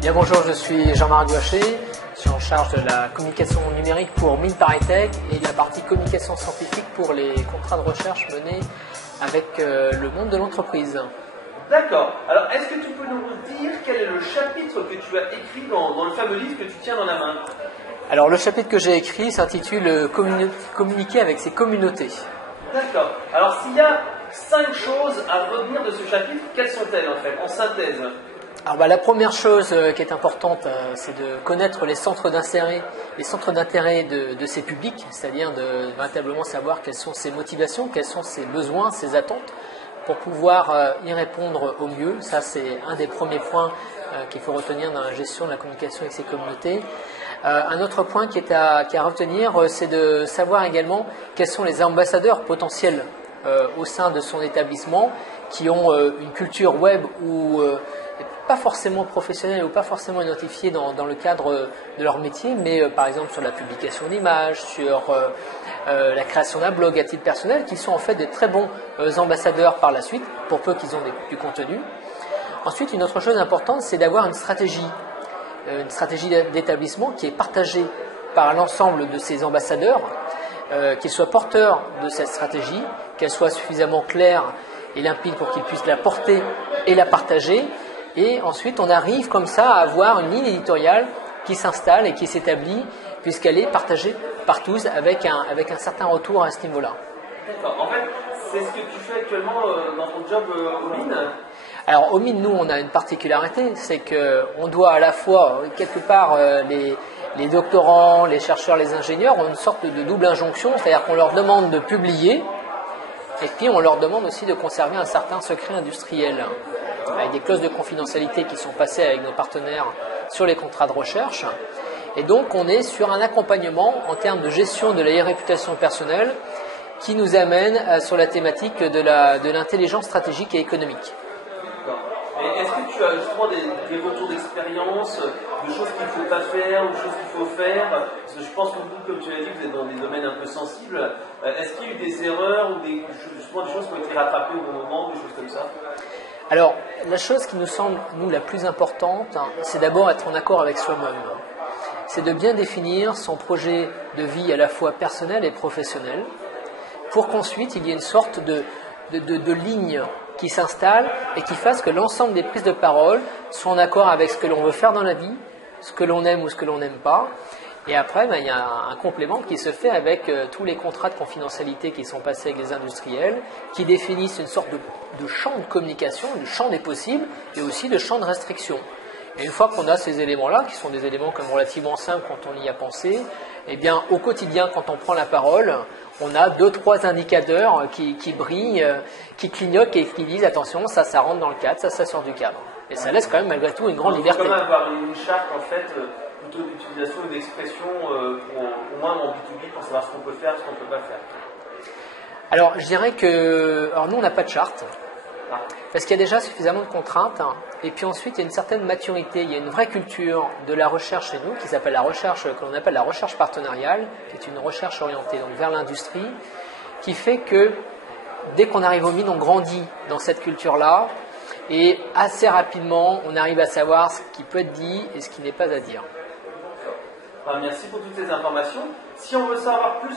Bien bonjour, je suis Jean-Marc Duhaché, je suis en charge de la communication numérique pour Mines ParisTech et de la partie communication scientifique pour les contrats de recherche menés avec le monde de l'entreprise. D'accord. Alors, est-ce que tu peux nous dire quel est le chapitre que tu as écrit dans le fameux livre que tu tiens dans la main? Alors, le chapitre que j'ai écrit s'intitule Communiquer avec ses communautés. D'accord. Alors, s'il y a 5 choses à retenir de ce chapitre, quelles sont-elles en fait, en synthèse? Alors, la première chose qui est importante, c'est de connaître les centres d'intérêt de ces publics, c'est-à-dire de véritablement savoir quelles sont ses motivations, quels sont ses besoins, ses attentes, pour pouvoir y répondre au mieux. Ça, c'est un des premiers points qu'il faut retenir dans la gestion de la communication avec ces communautés. Un autre point qui est à retenir, c'est de savoir également quels sont les ambassadeurs potentiels au sein de son établissement qui ont une culture web ou pas forcément professionnelle ou pas forcément identifiée dans le cadre de leur métier, mais par exemple sur la publication d'images, sur la création d'un blog à titre personnel, qui sont en fait des très bons ambassadeurs par la suite, pour peu qu'ils ont du contenu. Ensuite, une autre chose importante, c'est d'avoir une stratégie d'établissement qui est partagée par l'ensemble de ces ambassadeurs, qu'ils soient porteurs de cette stratégie, qu'elle soit suffisamment claire et limpide pour qu'ils puissent la porter et la partager. Et ensuite, on arrive comme ça à avoir une ligne éditoriale qui s'installe et qui s'établit, puisqu'elle est partagée par tous avec un certain retour à ce niveau-là. D'accord. En fait, c'est ce que tu fais actuellement dans ton job au Mines. Alors, au Mines, nous, on a une particularité, c'est qu'on doit à la fois, quelque part, les doctorants, les chercheurs, les ingénieurs ont une sorte de double injonction, c'est-à-dire qu'on leur demande de publier, et puis on leur demande aussi de conserver un certain secret industriel, avec des clauses de confidentialité qui sont passées avec nos partenaires sur les contrats de recherche. Et donc, on est sur un accompagnement en termes de gestion de la réputation personnelle qui nous amène sur la thématique de l'intelligence stratégique et économique. Et est-ce que tu as justement des retours d'expérience, de choses qu'il ne faut pas faire, ou de choses qu'il faut faire? Parce que je pense que vous, comme tu l'as dit, vous êtes dans des domaines un peu sensibles. Est-ce qu'il y a eu des erreurs ou justement des choses qui ont été rattrapées au bon moment, des choses comme ça? Alors, la chose qui nous semble, nous, la plus importante, c'est d'abord être en accord avec soi-même. C'est de bien définir son projet de vie à la fois personnel et professionnel, pour qu'ensuite il y ait une sorte de ligne qui s'installe et qui fasse que l'ensemble des prises de parole soient en accord avec ce que l'on veut faire dans la vie, ce que l'on aime ou ce que l'on n'aime pas. Et après, il y a un complément qui se fait avec tous les contrats de confidentialité qui sont passés avec les industriels, qui définissent une sorte de champ de communication, de champ des possibles, et aussi de champ de restriction. Et une fois qu'on a ces éléments-là, qui sont des éléments comme relativement simples quand on y a pensé, eh bien, au quotidien, quand on prend la parole, on a 2-3 indicateurs qui brillent, qui clignotent et qui disent attention, ça rentre dans le cadre, ça sort du cadre. Et ça laisse quand même malgré tout une grande liberté. Il faut quand même avoir une charte en fait, plutôt d'utilisation et d'expression, au moins en B2B, pour savoir ce qu'on peut faire, ce qu'on ne peut pas faire. Alors, je dirais que nous, on n'a pas de charte. Parce qu'il y a déjà suffisamment de contraintes, et puis ensuite il y a une certaine maturité, il y a une vraie culture de la recherche chez nous qui s'appelle la recherche, que l'on appelle la recherche partenariale, qui est une recherche orientée donc vers l'industrie, qui fait que dès qu'on arrive aux Mines, on grandit dans cette culture-là, et assez rapidement on arrive à savoir ce qui peut être dit et ce qui n'est pas à dire. Merci pour toutes ces informations. Si on veut savoir plus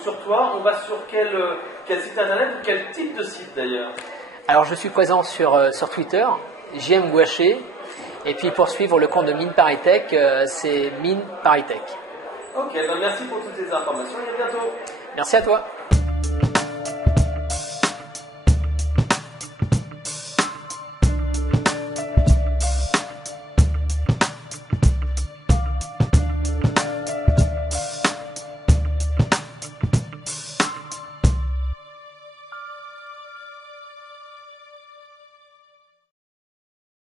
sur toi, on va sur quel site internet ou quel type de site d'ailleurs? Alors, je suis présent sur Twitter, JM Gouaché, et puis pour suivre le compte de Mines ParisTech, c'est Mines ParisTech. Ok, merci pour toutes ces informations et à bientôt. Merci à toi.